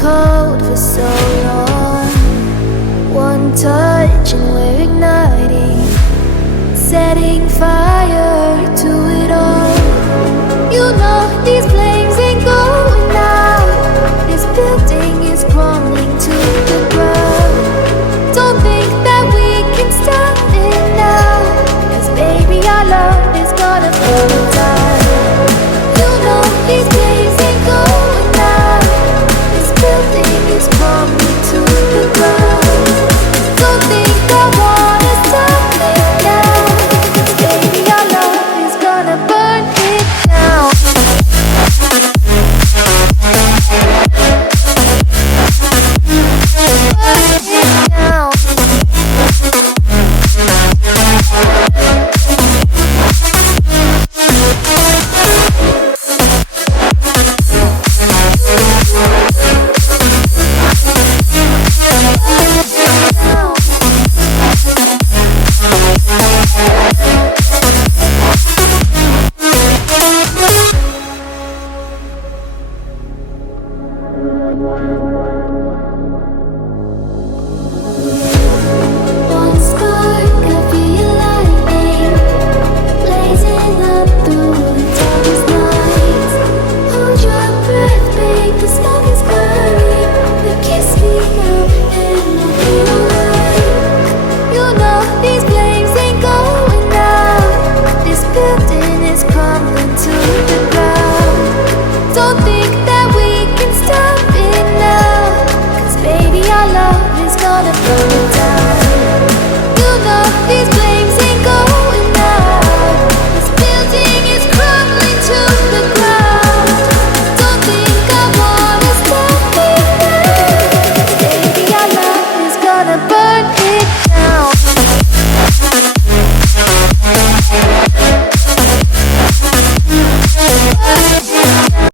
cold for so long. One touch and we're igniting, setting fire to it all. You know these flames ain't going out. This building is crumbling to the ground. Don't think that we can stop it now, 'cause baby our love is gonna burn down.